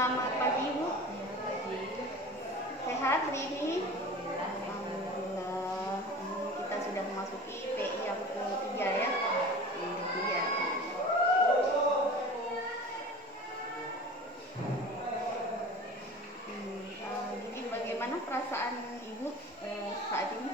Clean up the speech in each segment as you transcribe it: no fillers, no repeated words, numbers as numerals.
Selamat pagi Ibu. Sehat hari ini? Alhamdulillah. Alhamdulillah. Kita sudah memasuki PI yang ketiga ya. Ketiga. Jadi bagaimana perasaan Ibu saat ini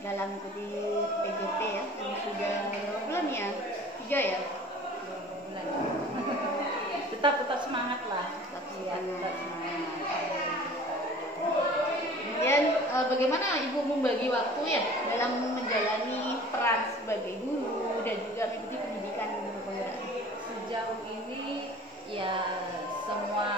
dalam ikuti PJP ya? Ini sudah berapa bulan ya? 3 ya? 2 bulan. Tetap semangat lah. Tetap semangat. Kemudian bagaimana Ibu membagi waktu ya dalam menjalani peran sebagai guru dan juga mengikuti pendidikan guru penggerak? Sejauh ini ya semua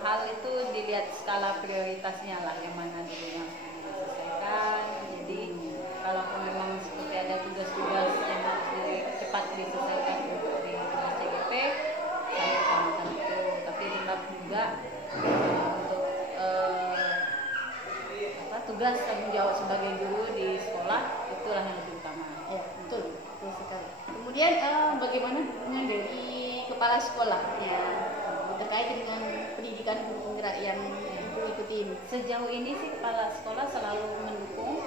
hal itu dilihat skala prioritasnya lah, yang mana dulu yang harus diselesaikan. Jadi kalaupun memang seperti ada tugas-tugas yang harus cepat diselesaikan untuk di tugas CGP, saya utamakan itu. Tapi tetap juga untuk tugas tanggung jawab sebagai guru di sekolah itulah yang lebih utama. Ya, betul sekali. Kemudian bagaimana dukungan dari kepala sekolah ya terkait dengan pendidikan guru penggerak yang Ibu ikutin? Sejauh ini sih kepala sekolah selalu mendukung.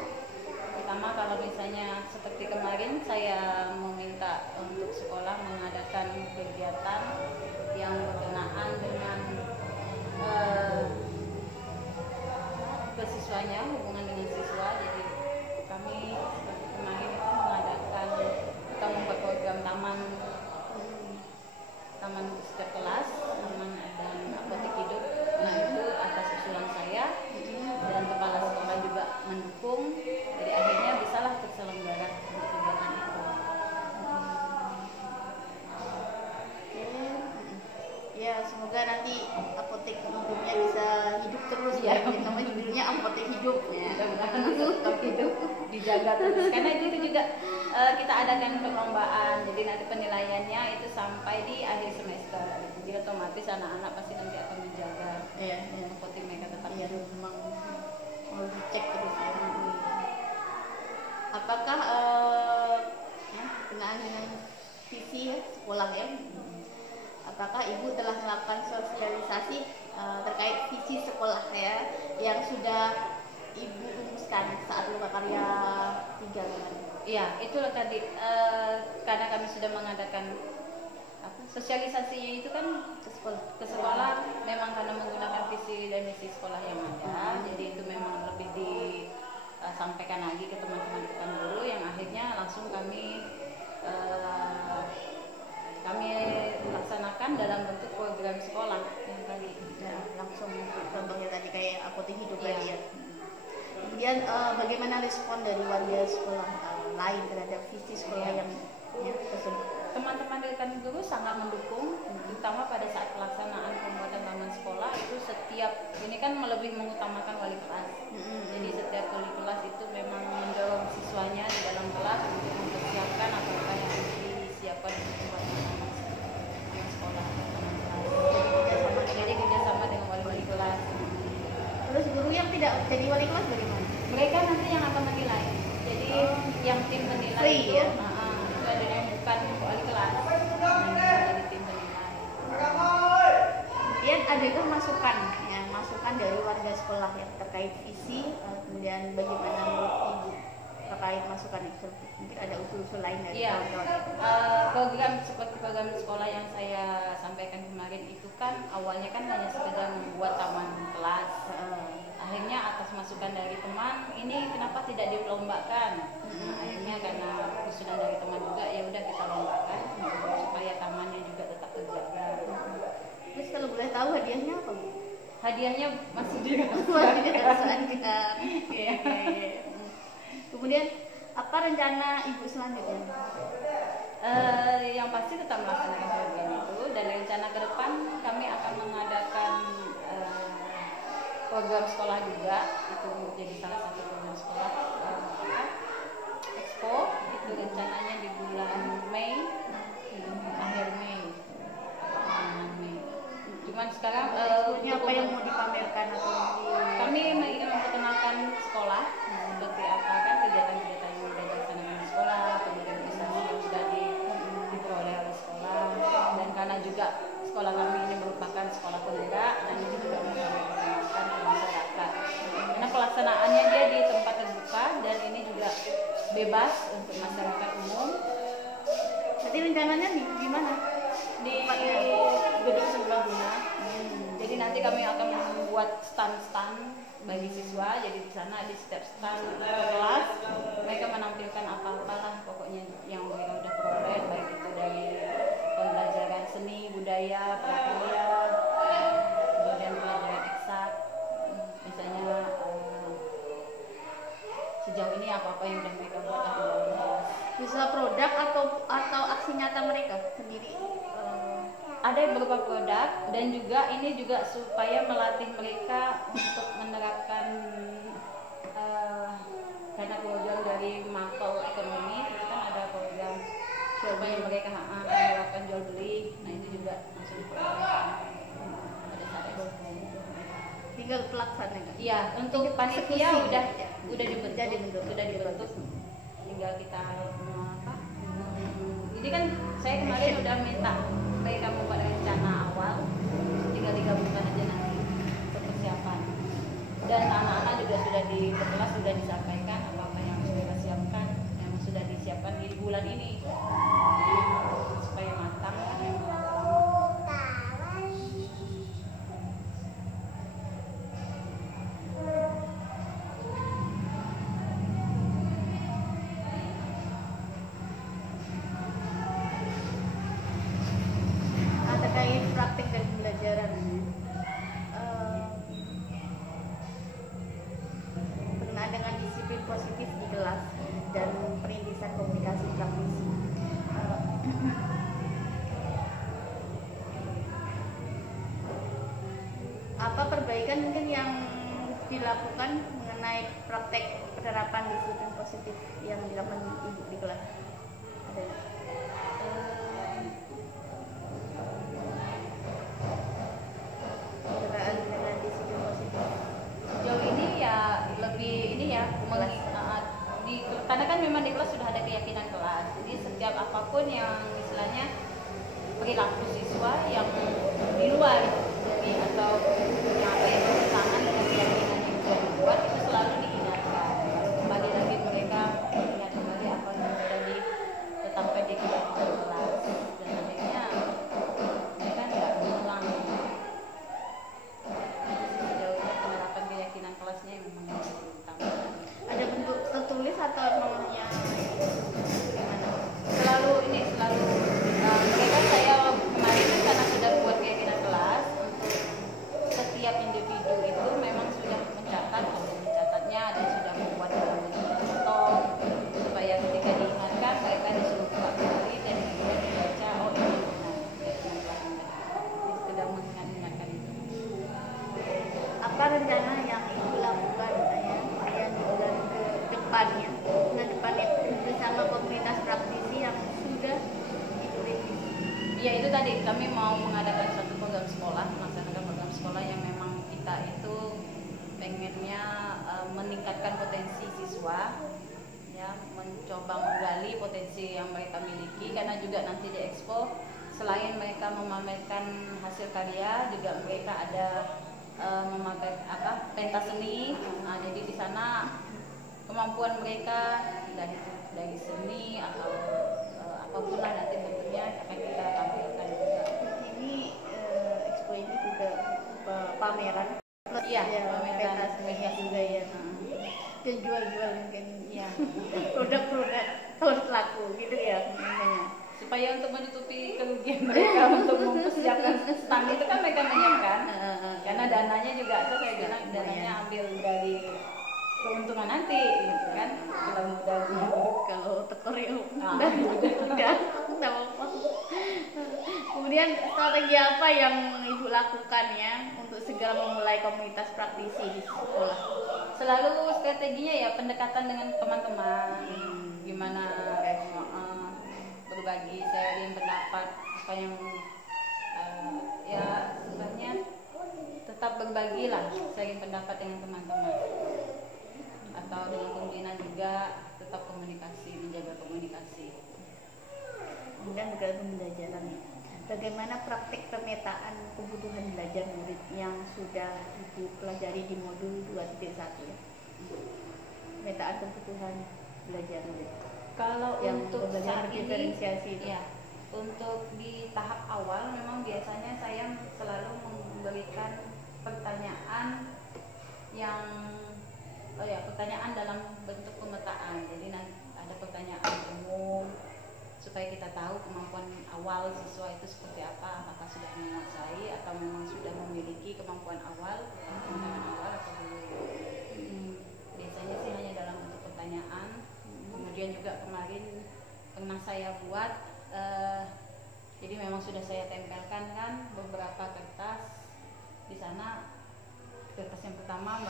Pertama kalau misalnya seperti kemarin saya meminta untuk sekolah mengadakan kegiatan yang berkenaan dengan kesiswanya, hubungan dengan siswa. Jadi kami seperti kemarin itu mengadakan atau membuat program taman setiap kelas, taman dan apotek hidup. Nah itu atas usulan saya dan kepala sekolah juga mendukung. Jadi akhirnya bisalah terselenggara untuk kegiatan itu. Ya, semoga nanti apotek hidupnya bisa hidup terus ya. Namanya judulnya apotek hidup ya. Tetap hidup dijaga terus. Karena itu juga kita adakan perlombaan. Jadi nanti penilaiannya itu sampai di akhir semester. Jadi otomatis anak-anak pasti nanti akan menjaga apotek mereka tetap hidup. Memang mau dicek terus ya. Apakah dengan visi ya, sekolah ya? Apakah Ibu telah melakukan sosialisasi terkait visi sekolah ya yang sudah Ibu rumuskan saat lomba karya 3 kemarin? Iya, itulah tadi karena kami sudah mengadakan sosialisasinya itu kan ke sekolah memang karena menggunakan visi dan misi sekolah yang ada. Jadi itu memang lebih disampaikan lagi ke teman-teman guru yang akhirnya langsung kami laksanakan dalam bentuk program sekolah yang tadi langsung contohnya tadi kayak apotek hidup tadi ya. Kemudian bagaimana respon dari warga sekolah lain terhadap visi sekolah yang tersebut? Teman-teman dari kami guru sangat mendukung, terutama pada saat pelaksanaan pembuatan taman sekolah itu setiap ini kan lebih mengutamakan wali kelas. Jadi setiap wali kelas itu memang mendorong siswanya di dalam kelas untuk mempersiapkan apa-apa yang harus disiapkan untuk pembuatan taman sekolah. Jadi kerjasama dengan wali kelas. Terus guru yang tidak jadi wali kelas bagaimana? Mereka nanti yang akan menilai. Jadi yang tim menilai free, itu, ya? Itu ada yang bukan wali kelas. Jadi tim menilai. Kemudian adakah masukan dari warga sekolah yang terkait visi, kemudian bagaimana menurut Ibu terkait masukan itu? Mungkin ada usul-usul lain dari kawan-kawan. Program seperti program sekolah yang saya sampaikan kemarin itu kan awalnya kan hanya sekedar membuat taman kelas. Akhirnya atas masukan dari teman ini kenapa tidak dilombakan? Nah, akhirnya karena usulan dari teman juga ya udah kita lombakan supaya tamannya juga tetap terjaga. Terus kalau boleh tahu hadiahnya apa, Bu? Hadiahnya masih dirahasiakan. Masih dirahasiakan. Iya. Kemudian apa rencana Ibu selanjutnya? Yang pasti tetap melaksanakan program itu, dan rencana ke depan kami akan mengadakan program sekolah juga. Itu jadi salah satu program sekolah Expo itu rencananya di bulan Mei, akhir Mei. Cuman sekarang apa yang mau dipamerkan atau kami ingin memperkenalkan sekolah seperti apa kan kegiatan-kegiatan yang sudah dilaksanakan di sekolah, kemudian prestasi yang sudah diperoleh oleh sekolah, dan karena juga sekolah kami ini merupakan sekolah penggerak dan ini juga memperkenalkan ke masyarakat. Karena pelaksanaannya dia di tempat terbuka dan ini juga bebas untuk masyarakat umum. Jadi rencananya di mana? Di gedung serbaguna. Jadi nanti kami akan membuat stand-stand bagi siswa. Jadi di sana di setiap stand kelas mereka menampilkan apa-apalah pokoknya yang mereka udah peroleh, baik itu dari pembelajaran seni, budaya, prakarya, kemudian pelajaran eksak, misalnya sejauh ini apa-apa yang udah mereka buat Bisa produk atau aksi nyata mereka sendiri. Ada beberapa produk dan juga ini juga supaya melatih mereka untuk menerapkan karena program dari makroekonomi itu kan ada program supaya mereka menerapkan jual beli. Nah itu juga masih diperolehkan pada saat itu. Tinggal pelaksana. Iya, untuk panitia udah dibentuk, sudah dibentuk. Tinggal kita jadi kan saya kemarin udah minta mereka membuat rencana awal, tinggal digabungkan aja nanti untuk persiapan. Dan anak-anak juga sudah di kelas sudah disampaikan apa-apa yang harus mereka siapkan, yang sudah disiapkan di bulan ini. Jadi supaya matang kan memang agak lama. Terkait praktik dan pembelajaran, berkenaan dengan disiplin positif di kelas dan perintisan komunikasi praktisi. Apa perbaikan mungkin yang dilakukan mengenai praktek penerapan disiplin positif yang dilakukan ibu di kelas? Ada nggak? Dengan disiplin positif. Sejauh ini ya lebih ini ya karena kan memang di kelas sudah ada keyakinan kelas. Jadi setiap apapun yang istilahnya perilaku siswa yang di luar dari atau yang apa ya bertentangan dengan keyakinan yang sudah dibuat itu selalu diingatkan. Kembali lagi mereka ingat kembali apa yang sudah ditetapkan di keyakinan kelas dan akhirnya mereka tidak mengulang. Sejauh ini penerapan keyakinan kelasnya yang memang yang utama. Ada bentuk tertulis atau maunya gimana? Selalu mereka saya kemarin kan karena sudah buat keyakinan kelas untuk setiap individu itu memang sudah mencatatnya dan sudah membuat dalam bentuk foto supaya ketika diingatkan mereka disuruh buka kembali dan kemudian dibaca oh ini benar keyakinan kelas ini sekedar mengingatkan itu. Apa rencana yang ibu lakukan ya yang bulan ke depannya bersama komunitas praktisi yang sudah ibu rintis? Ya itu tadi kami mau mengadakan satu program sekolah, melaksanakan program sekolah yang memang kita itu pengennya meningkatkan potensi siswa, ya mencoba menggali potensi yang mereka miliki karena juga nanti di Expo selain mereka memamerkan hasil karya juga mereka ada memakai pentas seni. Nah, jadi di sana kemampuan mereka dari seni atau apapun lah nanti bentuknya akan kita tampilkan juga. Ini Expo ini juga pameran. Iya, Ya, pameran pentas seninya juga ya. Dan jual-jual mungkin ya produk-produk tahun laku gitu ya namanya. supaya untuk menutupi kerugian mereka untuk mempersiapkan stand itu kan mereka menyiapkan karena dananya juga itu saya bilang dananya ambil dari keuntungan nanti gitu kan kalau modal Kalau tekor ya udah apa. Kemudian strategi apa yang ibu lakukan ya untuk segera memulai komunitas praktisi di sekolah? selalu strateginya ya pendekatan dengan teman-teman gimana berbagi sharing pendapat apa yang ya sebenarnya tetap berbagi lah sharing pendapat dengan teman-teman atau dengan pimpinan juga tetap komunikasi menjaga komunikasi. Kemudian juga pembelajaran ya. bagaimana praktik pemetaan kebutuhan belajar murid yang sudah Ibu pelajari di modul 2.1 ya? Pemetaan kebutuhan belajar murid. Kalau yang untuk saat ini, diferensiasi itu. ya, untuk di tahap awal memang biasanya saya selalu memberikan pertanyaan yang pertanyaan dalam bentuk pemetaan. Jadi ada pertanyaan umum supaya kita tahu kemampuan awal siswa itu seperti apa, apakah sudah menguasai atau memang sudah memiliki kemampuan awal atau belum. Biasanya sih hanya dalam bentuk pertanyaan. Kemudian juga kemarin pernah saya buat, jadi memang sudah saya tempelkan kan beberapa kertas. Di sana kertas yang pertama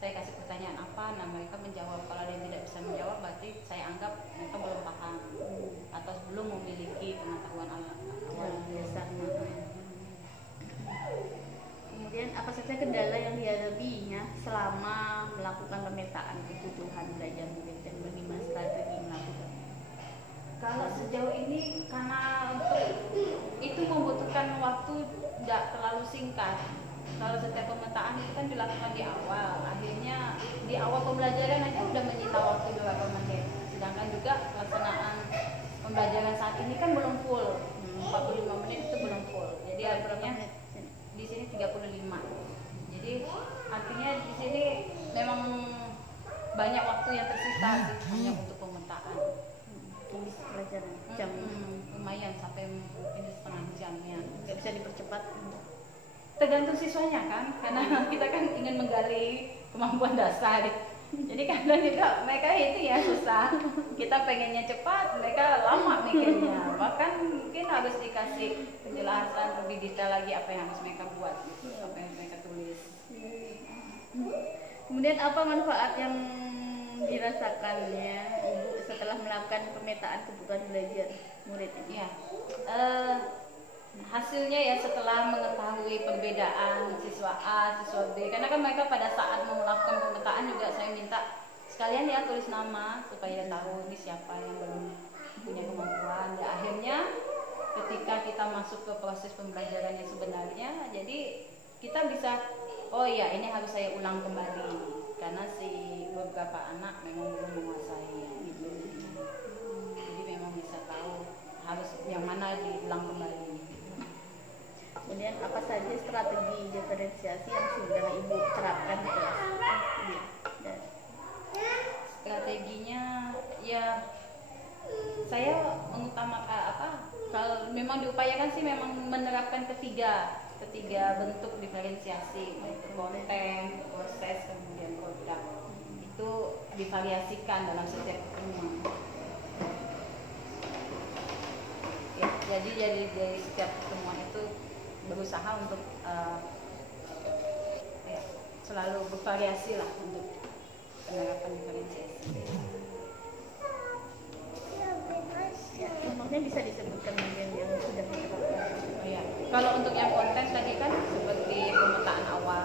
saya kasih pertanyaan apa, nah mereka menjawab. Kalau dia tidak bisa menjawab berarti saya anggap mereka belum paham atau belum memiliki pengetahuan awal dasarnya. Kemudian apa saja kendala yang dihadapinya selama melakukan pemetaan kebutuhan belajar murid dan bagaimana strategi melakukannya? Kalau sejauh ini karena itu membutuhkan waktu tidak terlalu singkat. Kalau setiap pemetaan itu kan dilakukan di awal, akhirnya di awal pembelajaran aja udah menyita waktu beberapa menit. Sedangkan juga pelaksanaan pembelajaran saat ini kan belum full, 45 menit itu belum full. Jadi artinya di sini 35. Jadi artinya di sini memang banyak waktu yang tersisa sih hanya untuk pemetaan. Tulis pelajaran jam lumayan sampai mungkin setengah jamnya. Nggak bisa dipercepat. Tergantung siswanya kan, karena kita kan ingin menggali kemampuan dasar. Jadi kadang juga mereka itu ya susah. Kita pengennya cepat, mereka lama mikirnya. Bahkan mungkin harus dikasih penjelasan lebih detail lagi apa yang harus mereka buat, apa yang mereka tulis. Kemudian apa manfaat yang dirasakannya Ibu setelah melakukan pemetaan kebutuhan belajar murid ini? Ya, hasilnya ya setelah mengetahui perbedaan siswa A, siswa B, karena kan mereka pada saat melakukan pemetaan juga saya minta sekalian ya tulis nama supaya tahu ini siapa yang belum punya kemampuan. Ya, akhirnya ketika kita masuk ke proses pembelajaran yang sebenarnya, jadi kita bisa, oh iya ini harus saya ulang kembali karena si beberapa anak memang belum menguasai gitu. Jadi memang bisa tahu harus yang mana diulang kembali. Kemudian apa saja strategi diferensiasi yang sudah Ibu terapkan di kelas? Strateginya ya saya mengutamakan kalau memang diupayakan sih memang menerapkan ketiga bentuk diferensiasi, yaitu konten, proses, kemudian produk. Itu divariasikan dalam setiap pertemuan. Ya, jadi dari setiap pertemuan itu berusaha untuk selalu bervariasi lah untuk penerapan diferensiasi. Ya, contohnya bisa disebutkan mungkin yang sudah diterapkan. Oh ya, kalau untuk yang konten tadi kan seperti pemetaan awal,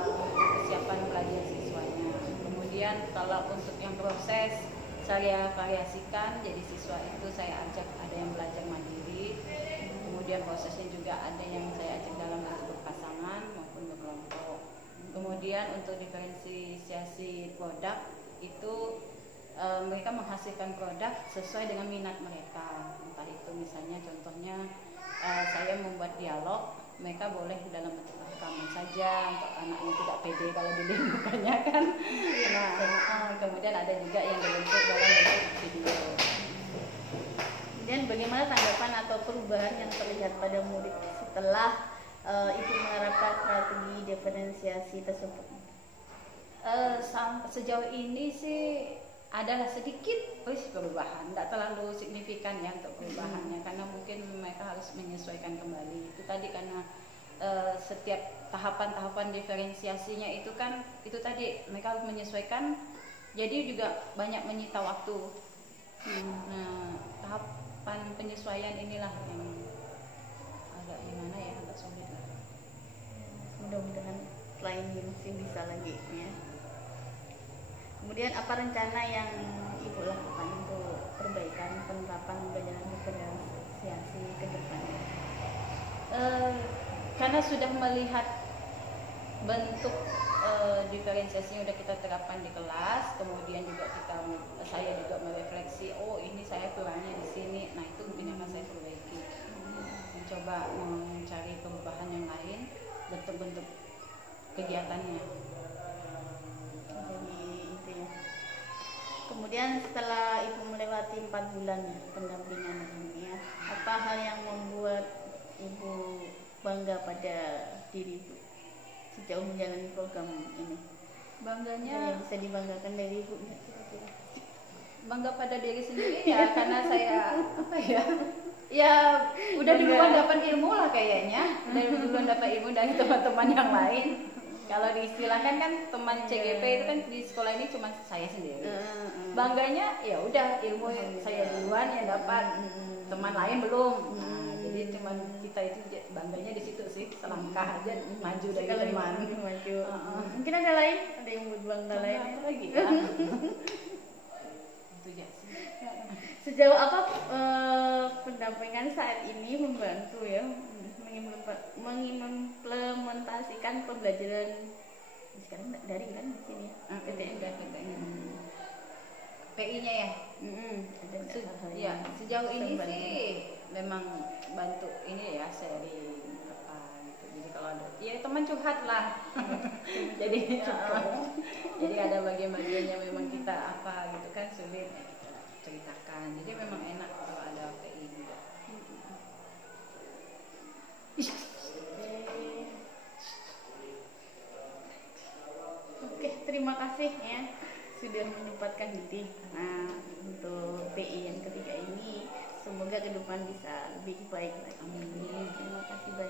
kesiapan belajar siswanya. Kemudian kalau untuk yang proses saya variasikan, jadi siswa itu saya ajak ada yang belajar mandiri. Kemudian prosesnya juga ada yang saya ajak dalam bentuk berpasangan maupun berkelompok. Kemudian untuk diferensiasi produk itu mereka menghasilkan produk sesuai dengan minat mereka. Entah itu misalnya contohnya saya membuat dialog, mereka boleh dalam bentuk rekaman saja untuk anak yang tidak pede kalau dilihat mukanya kan. Nah, kemudian ada juga yang dibentuk dalam bentuk video. Kemudian bagaimana tanggapan atau perubahan yang terlihat pada murid setelah Ibu menerapkan strategi diferensiasi tersebut? Sejauh ini sih adalah sedikit perubahan, tidak terlalu signifikan ya untuk perubahannya, karena mungkin mereka harus menyesuaikan kembali. Itu tadi karena setiap tahapan-tahapan diferensiasinya itu kan itu tadi mereka harus menyesuaikan, jadi juga banyak menyita waktu. Nah, tahapan penyesuaian inilah yang agak gimana ya, agak sulit lah. Mudah-mudahan lain sih bisa lagi ya. Kemudian apa rencana yang Ibu lakukan untuk perbaikan penerapan pembelajaran diferensiasi ke depan? Karena sudah melihat bentuk diferensiasi yang udah kita terapkan di kelas, kemudian juga saya juga merefleksi, oh ini saya kurangnya di sini, nah itu mungkin akan saya perbaiki. Mencoba mencari perubahan yang lain, bentuk-bentuk kegiatannya. Jadi itu ya. Kemudian setelah Ibu melewati 4 bulan pendampingan ini ya, apa hal yang membuat Ibu bangga pada diri Ibu sejauh menjalani program ini? Bangganya Yang bisa dibanggakan dari Ibu kira-kira? Bangga pada diri sendiri ya, karena saya apa ya udah duluan dapat ilmu lah kayaknya, udah duluan dapat ilmu dari teman-teman yang lain. Kalau diistilahkan kan teman CGP itu kan di sekolah ini cuma saya sendiri. Bangganya ya udah ilmu saya duluan yang dapat, teman lain belum. Nah, jadi cuma kita itu bangganya di situ sih, selangkah aja maju dari teman. Maju. Mungkin ada lain, ada yang buat bangga lain lagi kan. Itu ya sih. Sejauh apa pendampingan saat ini membantu ya mengimplementasikan pembelajaran sekarang daring kan di sini ya? PTN. PI-nya ya. Ya, sejauh ini sih memang bantu ini ya, sharing apa gitu. Jadi kalau ada ya teman curhat lah. jadi jadi ada bagian-bagian yang memang kita apa gitu kan sulit ceritakan. Jadi memang enak kalau ada PI juga. Oke, terima kasih ya sudah menyempatkan diri. Nah, untuk PI yang ketiga ini semoga ke depan bisa lebih baik lagi. Amin. Terima kasih banyak.